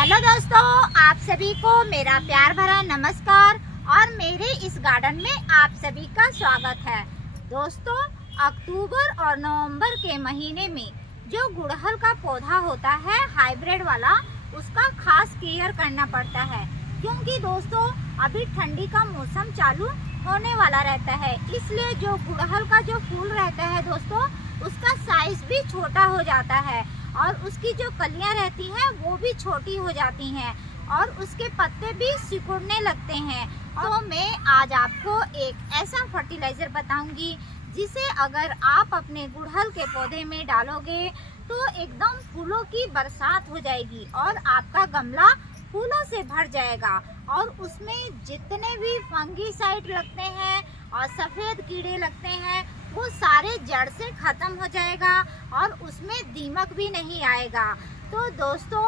Hello दोस्तों, आप सभी को मेरा प्यार भरा नमस्कार और मेरे इस गार्डन में आप सभी का स्वागत है। दोस्तों, अक्टूबर और नवंबर के महीने में जो गुड़हल का पौधा होता है हाइब्रिड वाला, उसका खास केयर करना पड़ता है, क्योंकि दोस्तों अभी ठंडी का मौसम चालू होने वाला रहता है। इसलिए जो गुड़हल का जो फूल रहता है दोस्तों, उसका साइज भी छोटा हो जाता है और उसकी जो कलियां रहती हैं वो भी छोटी हो जाती हैं और उसके पत्ते भी सिकुड़ने लगते हैं। तो मैं आज आपको एक ऐसा फर्टिलाइज़र बताऊंगी जिसे अगर आप अपने गुड़हल के पौधे में डालोगे तो एकदम फूलों की बरसात हो जाएगी और आपका गमला फूलों से भर जाएगा और उसमें जितने भी फंगीसाइड लगते हैं और सफ़ेद कीड़े लगते हैं वो सारे जड़ से ख़त्म हो जाएगा और उसमें दीमक भी नहीं आएगा। तो दोस्तों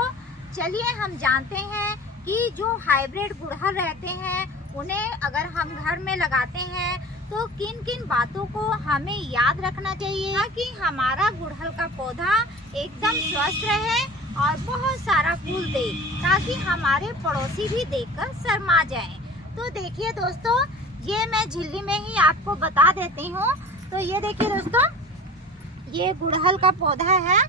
चलिए हम जानते हैं कि जो हाइब्रिड गुड़हल रहते हैं उन्हें अगर हम घर में लगाते हैं तो किन किन बातों को हमें याद रखना चाहिए ताकि हमारा गुड़हल का पौधा एकदम स्वस्थ रहे और बहुत सारा फूल दे, ताकि हमारे पड़ोसी भी देखकर शर्मा जाएं। तो देखिए दोस्तों, ये मैं झिल्ली में ही आपको बता देती हूँ। तो ये देखिए दोस्तों, ये गुड़हल का पौधा है।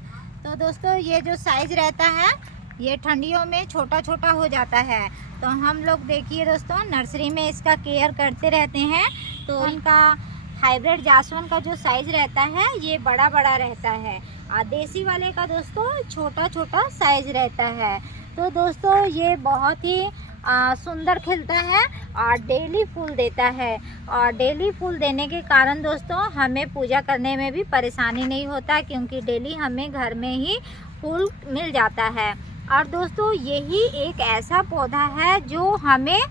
तो दोस्तों ये जो साइज रहता है ये ठंडियों में छोटा छोटा हो जाता है। तो हम लोग देखिए दोस्तों नर्सरी में इसका केयर करते रहते हैं। तो इनका हाइब्रिड जासवन का जो साइज रहता है ये बड़ा बड़ा रहता है और देसी वाले का दोस्तों छोटा छोटा साइज रहता है। तो दोस्तों ये बहुत ही सुंदर खिलता है और डेली फूल देता है और डेली फूल देने के कारण दोस्तों हमें पूजा करने में भी परेशानी नहीं होता, क्योंकि डेली हमें घर में ही फूल मिल जाता है। और दोस्तों यही एक ऐसा पौधा है जो हमें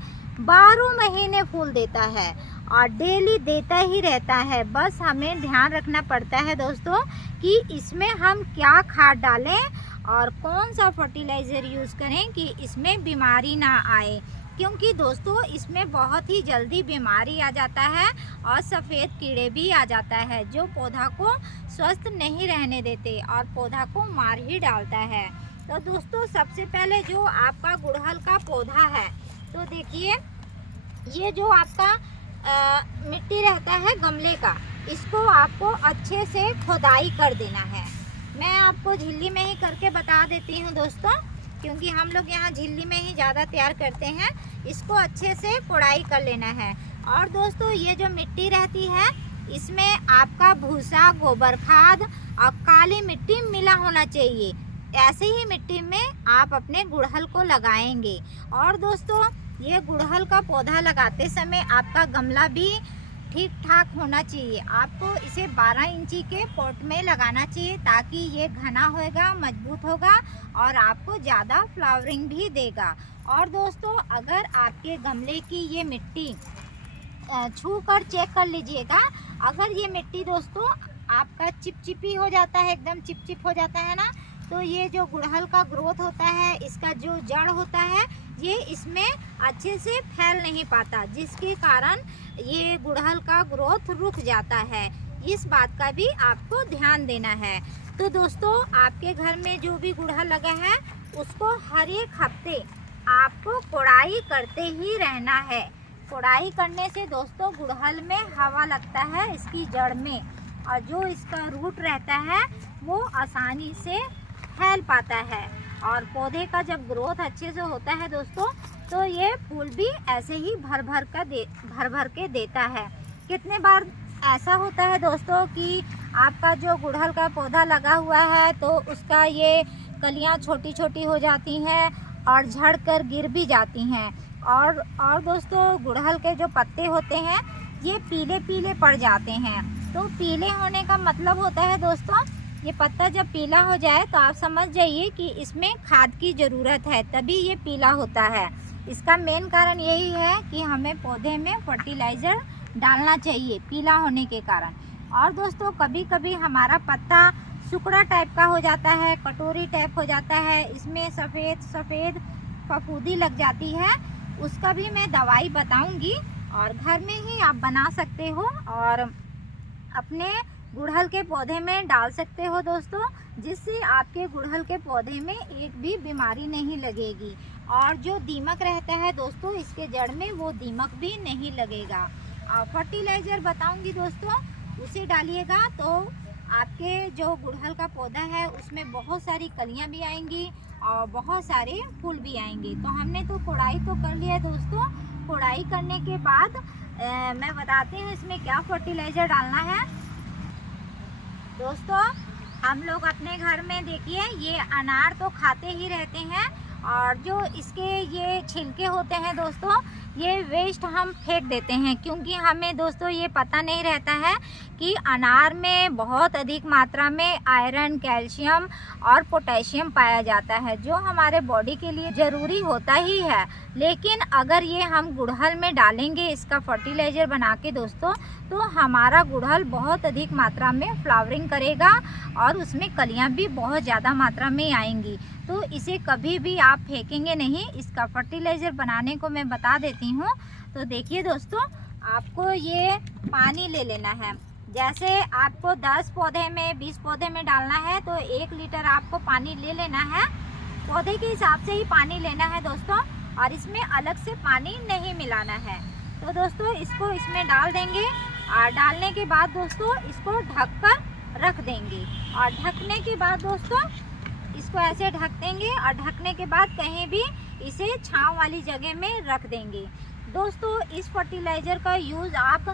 12 महीने फूल देता है और डेली देता ही रहता है। बस हमें ध्यान रखना पड़ता है दोस्तों कि इसमें हम क्या खाद डालें और कौन सा फर्टिलाइज़र यूज़ करें कि इसमें बीमारी ना आए, क्योंकि दोस्तों इसमें बहुत ही जल्दी बीमारी आ जाता है और सफ़ेद कीड़े भी आ जाता है जो पौधा को स्वस्थ नहीं रहने देते और पौधा को मार ही डालता है। तो दोस्तों सबसे पहले जो आपका गुड़हल का पौधा है, तो देखिए ये जो आपका मिट्टी रहता है गमले का, इसको आपको अच्छे से खुदाई कर देना है। मैं आपको झिल्ली में ही करके बता देती हूँ दोस्तों, क्योंकि हम लोग यहाँ झिल्ली में ही ज़्यादा तैयार करते हैं। इसको अच्छे से कोड़ाई कर लेना है। और दोस्तों ये जो मिट्टी रहती है इसमें आपका भूसा, गोबर खाद और काली मिट्टी मिला होना चाहिए। ऐसे ही मिट्टी में आप अपने गुड़हल को लगाएंगे। और दोस्तों ये गुड़हल का पौधा लगाते समय आपका गमला भी ठीक ठाक होना चाहिए। आपको इसे 12 इंची के पॉट में लगाना चाहिए ताकि ये घना होगा, मजबूत होगा और आपको ज़्यादा फ्लावरिंग भी देगा। और दोस्तों अगर आपके गमले की ये मिट्टी छू कर चेक कर लीजिएगा, अगर ये मिट्टी दोस्तों आपका चिपचिपी हो जाता है, एकदम चिपचिप हो जाता है ना, तो ये जो गुड़हल का ग्रोथ होता है, इसका जो जड़ होता है, ये इसमें अच्छे से फैल नहीं पाता, जिसके कारण ये गुड़हल का ग्रोथ रुक जाता है। इस बात का भी आपको ध्यान देना है। तो दोस्तों आपके घर में जो भी गुड़हल लगा है उसको हर एक हफ्ते आपको कोड़ाई करते ही रहना है। कोड़ाई करने से दोस्तों गुड़हल में हवा लगता है इसकी जड़ में, और जो इसका रूट रहता है वो आसानी से फैल पाता है और पौधे का जब ग्रोथ अच्छे से होता है दोस्तों, तो ये फूल भी ऐसे ही भर भर के देता है। कितने बार ऐसा होता है दोस्तों कि आपका जो गुड़हल का पौधा लगा हुआ है तो उसका ये कलियां छोटी छोटी हो जाती हैं और झड़ कर गिर भी जाती हैं। और दोस्तों गुड़हल के जो पत्ते होते हैं ये पीले पीले पड़ जाते हैं। तो पीले होने का मतलब होता है दोस्तों, ये पत्ता जब पीला हो जाए तो आप समझ जाइए कि इसमें खाद की ज़रूरत है, तभी ये पीला होता है। इसका मेन कारण यही है कि हमें पौधे में फर्टिलाइज़र डालना चाहिए पीला होने के कारण। और दोस्तों कभी कभी हमारा पत्ता सुकड़ा टाइप का हो जाता है, कटोरी टाइप हो जाता है, इसमें सफ़ेद सफ़ेद फफूंदी लग जाती है, उसका भी मैं दवाई बताऊंगी और घर में ही आप बना सकते हो और अपने गुड़हल के पौधे में डाल सकते हो दोस्तों। जिससे आपके गुड़हल के पौधे में एक भी बीमारी नहीं लगेगी। और जो दीमक रहता है दोस्तों इसके जड़ में, वो दीमक भी नहीं लगेगा। फर्टिलाइज़र बताऊंगी दोस्तों, उसे डालिएगा तो आपके जो गुड़हल का पौधा है उसमें बहुत सारी कलियां भी आएंगी और बहुत सारे फूल भी आएंगे। तो हमने तो कोड़ाई तो कर लिया है दोस्तों। कोड़ाई करने के बाद मैं बताती हूँ इसमें क्या फर्टिलाइज़र डालना है। दोस्तों हम लोग अपने घर में देखिए ये अनार तो खाते ही रहते हैं, और जो इसके ये छिलके होते हैं दोस्तों, ये वेस्ट हम फेंक देते हैं, क्योंकि हमें दोस्तों ये पता नहीं रहता है कि अनार में बहुत अधिक मात्रा में आयरन, कैल्शियम और पोटेशियम पाया जाता है, जो हमारे बॉडी के लिए ज़रूरी होता ही है। लेकिन अगर ये हम गुड़हल में डालेंगे इसका फर्टिलाइज़र बना के दोस्तों, तो हमारा गुड़हल बहुत अधिक मात्रा में फ्लावरिंग करेगा और उसमें कलियां भी बहुत ज़्यादा मात्रा में आएंगी। तो इसे कभी भी आप फेंकेंगे नहीं। इसका फर्टिलाइज़र बनाने को मैं बता देती हूँ। तो देखिए दोस्तों, आपको ये पानी ले लेना है। जैसे आपको 10 पौधे में 20 पौधे में डालना है तो 1 लीटर आपको पानी ले लेना है। पौधे के हिसाब से ही पानी लेना है दोस्तों, और इसमें अलग से पानी नहीं मिलाना है। तो दोस्तों इसको इसमें डाल देंगे, और डालने के बाद दोस्तों इसको ढक कर रख देंगे। और ढकने के बाद दोस्तों इसको ऐसे ढक देंगे, और ढकने के बाद कहीं भी इसे छांव वाली जगह में रख देंगे। दोस्तों इस फर्टिलाइज़र का यूज़ आप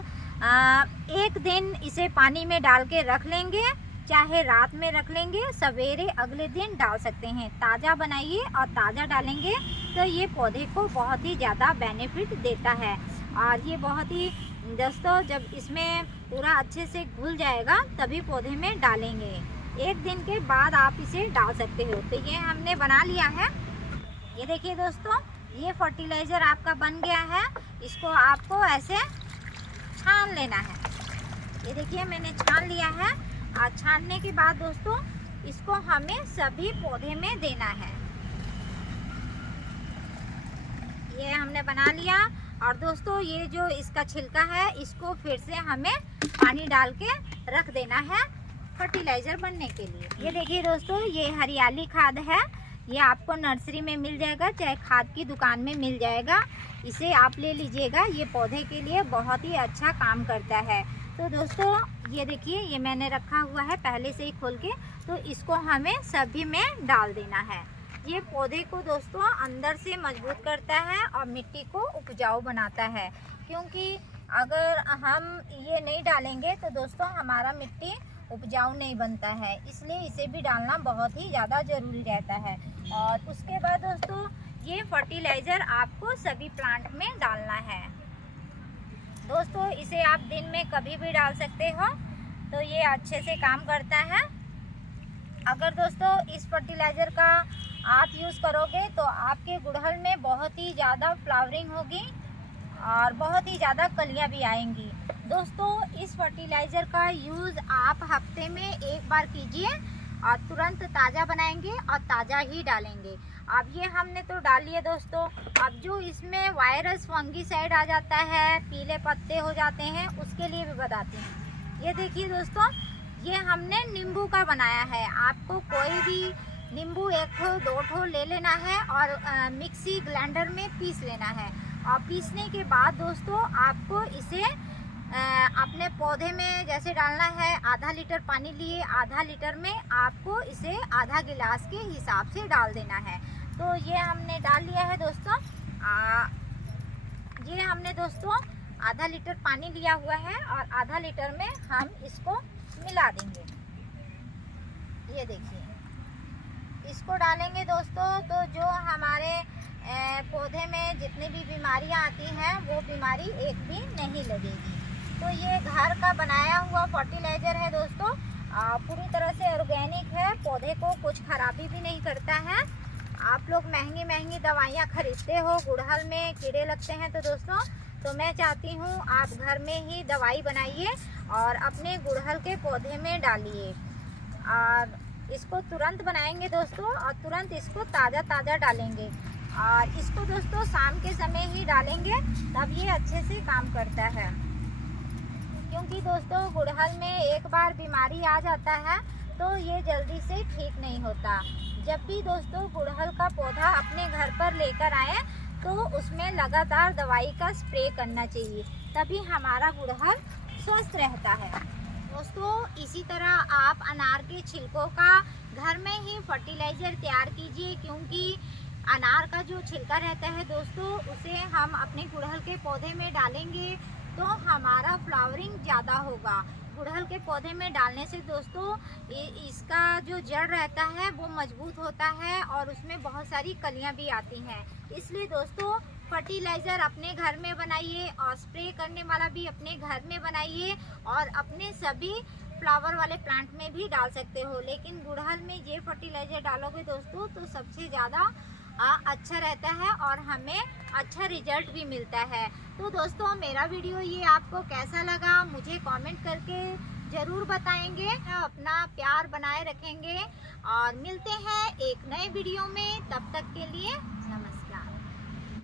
एक दिन इसे पानी में डाल के रख लेंगे, चाहे रात में रख लेंगे, सवेरे अगले दिन डाल सकते हैं। ताज़ा बनाइए और ताज़ा डालेंगे तो ये पौधे को बहुत ही ज़्यादा बेनिफिट देता है। और ये बहुत ही दोस्तों जब इसमें पूरा अच्छे से घुल जाएगा तभी पौधे में डालेंगे। 1 दिन के बाद आप इसे डाल सकते हो। तो ये हमने बना लिया है। ये देखिए दोस्तों, ये फर्टिलाइज़र आपका बन गया है। इसको आपको ऐसे छान लेना है। ये देखिए मैंने छान लिया है। और छानने के बाद दोस्तों इसको हमें सभी पौधे में देना है। ये हमने बना लिया। और दोस्तों ये जो इसका छिलका है इसको फिर से हमें पानी डाल के रख देना है फर्टिलाइज़र बनने के लिए। ये देखिए दोस्तों, ये हरियाली खाद है। ये आपको नर्सरी में मिल जाएगा, चाहे खाद की दुकान में मिल जाएगा। इसे आप ले लीजिएगा, ये पौधे के लिए बहुत ही अच्छा काम करता है। तो दोस्तों ये देखिए, ये मैंने रखा हुआ है पहले से ही खोल के। तो इसको हमें सभी में डाल देना है। ये पौधे को दोस्तों अंदर से मजबूत करता है और मिट्टी को उपजाऊ बनाता है, क्योंकि अगर हम ये नहीं डालेंगे तो दोस्तों हमारा मिट्टी उपजाऊ नहीं बनता है। इसलिए इसे भी डालना बहुत ही ज़्यादा ज़रूरी रहता है। और उसके बाद दोस्तों ये फर्टिलाइज़र आपको सभी प्लांट में डालना है। दोस्तों इसे आप दिन में कभी भी डाल सकते हो, तो ये अच्छे से काम करता है। अगर दोस्तों इस फर्टिलाइज़र का आप यूज़ करोगे तो आपके गुड़हल में बहुत ही ज़्यादा फ्लावरिंग होगी और बहुत ही ज़्यादा कलियां भी आएंगी। दोस्तों इस फर्टिलाइज़र का यूज़ आप हफ्ते में 1 बार कीजिए और तुरंत ताज़ा बनाएंगे और ताज़ा ही डालेंगे। अब ये हमने तो डाल लिया दोस्तों। अब जो इसमें वायरस फंगीसाइड आ जाता है, पीले पत्ते हो जाते हैं, उसके लिए भी बताती हूँ। ये देखिए दोस्तों, ये हमने नींबू का बनाया है। आपको कोई भी नींबू 1 ठो 2 ठो ले लेना है और मिक्सी ग्राइंडर में पीस लेना है। और पीसने के बाद दोस्तों आपको इसे अपने पौधे में जैसे डालना है, आधा लीटर पानी लिए, आधा लीटर में आपको इसे आधा गिलास के हिसाब से डाल देना है। तो ये हमने डाल लिया है दोस्तों। ये हमने दोस्तों आधा लीटर पानी लिया हुआ है और आधा लीटर में हम इसको मिला देंगे। ये देखिए, इसको डालेंगे दोस्तों तो जो हमारे पौधे में जितनी भी बीमारियां आती हैं वो बीमारी एक भी नहीं लगेगी। तो ये घर का बनाया हुआ फर्टिलाइज़र है दोस्तों, पूरी तरह से ऑर्गेनिक है, पौधे को कुछ खराबी भी नहीं करता है। आप लोग महंगी महंगी दवाइयाँ खरीदते हो, गुड़हल में कीड़े लगते हैं, तो दोस्तों तो मैं चाहती हूँ आप घर में ही दवाई बनाइए और अपने गुड़हल के पौधे में डालिए। और इसको तुरंत बनाएंगे दोस्तों और तुरंत इसको ताज़ा ताज़ा डालेंगे। और इसको दोस्तों शाम के समय ही डालेंगे, तब ये अच्छे से काम करता है। क्योंकि दोस्तों गुड़हल में एक बार बीमारी आ जाता है तो ये जल्दी से ठीक नहीं होता। जब भी दोस्तों गुड़हल का पौधा अपने घर पर लेकर आए तो उसमें लगातार दवाई का स्प्रे करना चाहिए, तभी हमारा गुड़हल स्वस्थ रहता है। दोस्तों इसी तरह आप अनार के छिलकों का घर में ही फर्टिलाइज़र तैयार कीजिए, क्योंकि अनार का जो छिलका रहता है दोस्तों, उसे हम अपने गुड़हल के पौधे में डालेंगे तो हमारा फ्लावरिंग ज़्यादा होगा। गुड़हल के पौधे में डालने से दोस्तों इसका जो जड़ रहता है वो मजबूत होता है और उसमें बहुत सारी कलियां भी आती हैं। इसलिए दोस्तों फर्टिलाइज़र अपने घर में बनाइए और स्प्रे करने वाला भी अपने घर में बनाइए और अपने सभी फ्लावर वाले प्लांट में भी डाल सकते हो। लेकिन गुड़हल में ये फर्टिलाइज़र डालोगे दोस्तों तो सबसे ज़्यादा अच्छा रहता है और हमें अच्छा रिजल्ट भी मिलता है। तो दोस्तों मेरा वीडियो ये आपको कैसा लगा मुझे कमेंट करके ज़रूर बताएंगे। अपना प्यार बनाए रखेंगे और मिलते हैं एक नए वीडियो में। तब तक के लिए नमस्कार।